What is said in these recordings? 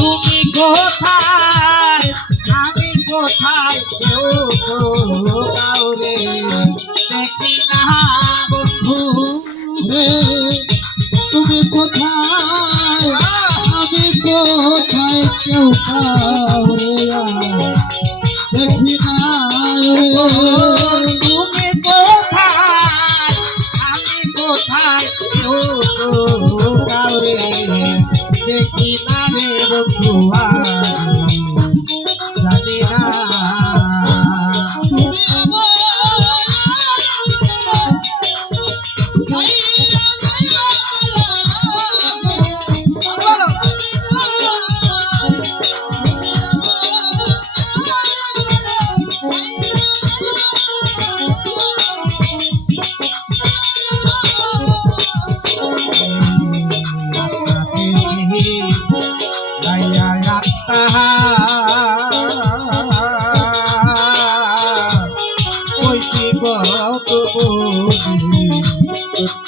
তুমি কোথায় আমি কোথায় কেউ তো কাউরে দেখি না বন্ধু রে তুমি কোথায় আমি কোথায় কেউ কাউরে দেখি না তুমি কোথায় আমি কোথায় কেউ তো কাউরে দেখি না রে বন্ধু জানি না তুমি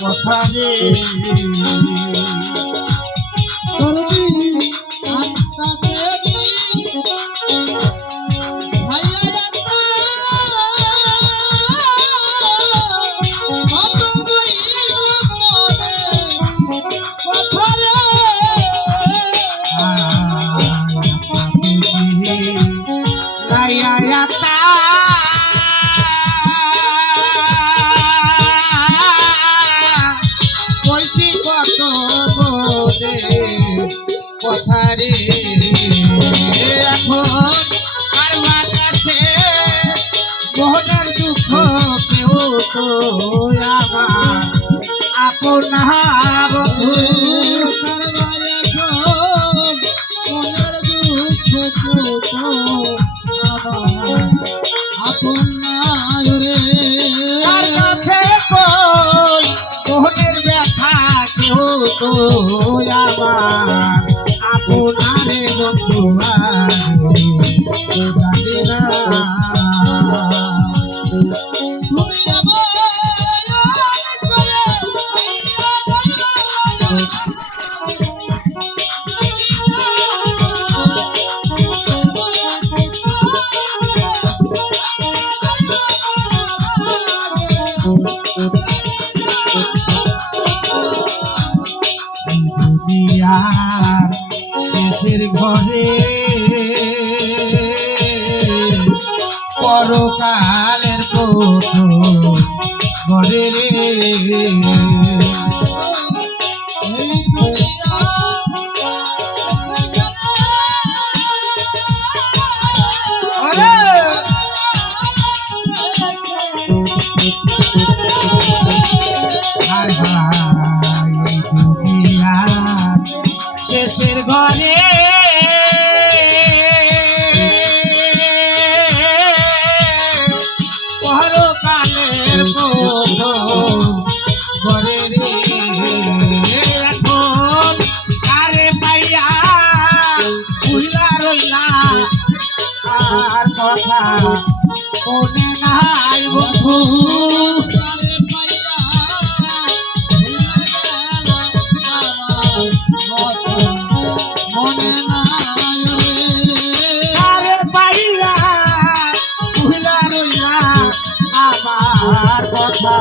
কথা রে কথারে এখন আর মাঝে মোহনের দুঃখ কেউ তো আমার আপনা বন্ধু মনের দুঃখ কেউ তো আমার আপন রে তার কাছে কই মোহনের ব্যথা কেউ তো আমার আপনারে বন্ধু জানি না শেষের ঘরে পরকালের প্রথম ঘরে রে শেষের ঘরে পরকালের ঘরে রে এখন কারে পাইয়া ভুলা রইলা আর কথা মনে নাই বন্ধু আমার কথা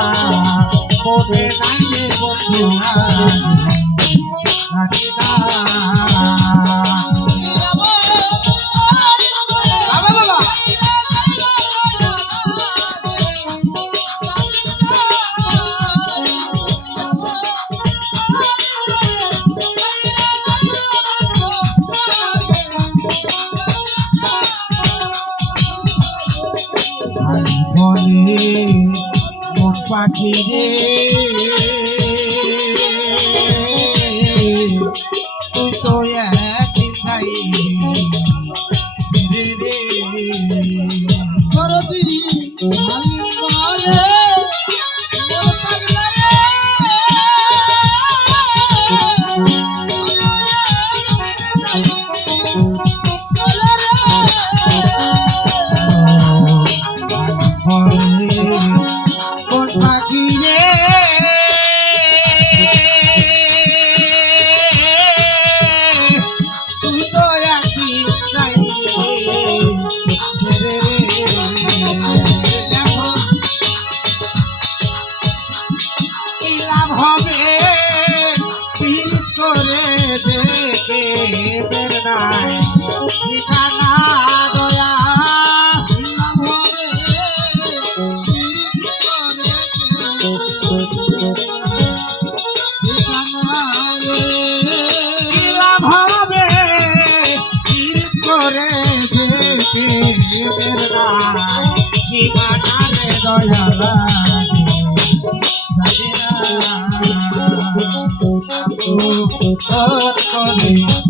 মনে নাই রে বন্ধু জানি না বলে মন পাখি রে তুই তো একদিন খাই রে তুই তো প্রেমের নাই ঠিকানা দয়া কি লাভ হবে তীর করে যে প্রেমের নাই ঠিকানা রে দয়া লাগে করে